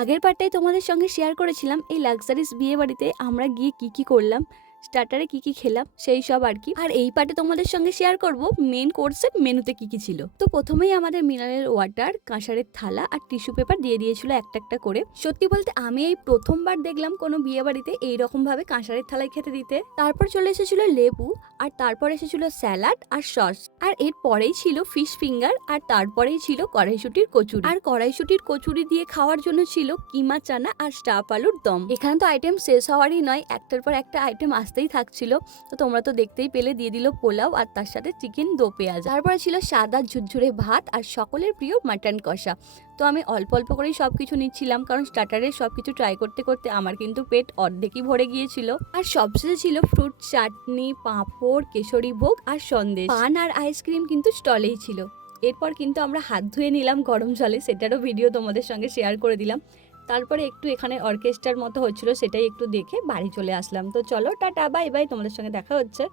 আগের পার্টটাই তোমাদের সঙ্গে শেয়ার করেছিলাম এই লাক্সারিস বিয়ে বাড়িতে আমরা গিয়ে কি করলাম, স্টার্টারে কি খেলাম সেই সব আর কি। আর এই পার্টে তোমাদের সঙ্গে শেয়ার করব মেন কোর্সের মেনুতে কি ছিল। তো প্রথমেই আমাদের মিনারেল ওয়াটার, কাঁসারের থালা আর টিস্যু পেপার দিয়ে দিয়েছিল একটা একটা করে। সত্যি বলতে আমি এই প্রথমবার দেখলাম কোনো বিয়ে বাড়িতে এইরকম ভাবে কাঁসারের থালায় খেতে দিতে। তারপর চলে এসেছিল লেবু, আর তারপর এসেছিল স্যালাড আর সস, আর এর পরেই ছিল ফিশ ফিঙ্গার, আর তারপরেই ছিল কড়াইশুটির কচুরি। আর কড়াইশুটির কচুরি দিয়ে খাওয়ার জন্য ছিল কিমা চানা আর স্টাফ আলুর দম। এখানে তো আইটেম শেষ হওয়ারই নয়, একটার পর একটা আইটেম আসতেই থাকছিল। তো তোমরা তো দেখতেই পেলে, দিয়ে দিল পোলাও আর তার সাথে চিকেন দো পেঁয়াজ। তারপরে ছিল সাদা ঝুরঝুরে ভাত আর সকলের প্রিয় মাটন কষা। তো আমি অল্প অল্প করেই সবকিছু নিচ্ছিলাম, কারণ স্টার্টারের সবকিছু ট্রাই করতে করতে আমার কিন্তু পেট অর্ধেকই ভরে গিয়েছিল। আর সবশেষে ছিল ফ্রুট চাটনি, পাঁপড়, কেশরী ভোগ আর সন্দেশ। পান আর আইসক্রিম কিন্তু স্টলেই ছিল। এরপর কিন্তু আমরা হাত ধুয়ে নিলাম গরম জলে, সেটারও ভিডিও তোমাদের সঙ্গে শেয়ার করে দিলাম। তারপরে একটু এখানে অর্কেস্ট্রার মতো হচ্ছিল, সেটাই একটু দেখে বাড়ি চলে আসলাম। তো চলো টাটা, বাই বাই, তোমাদের সঙ্গে দেখা হচ্ছে।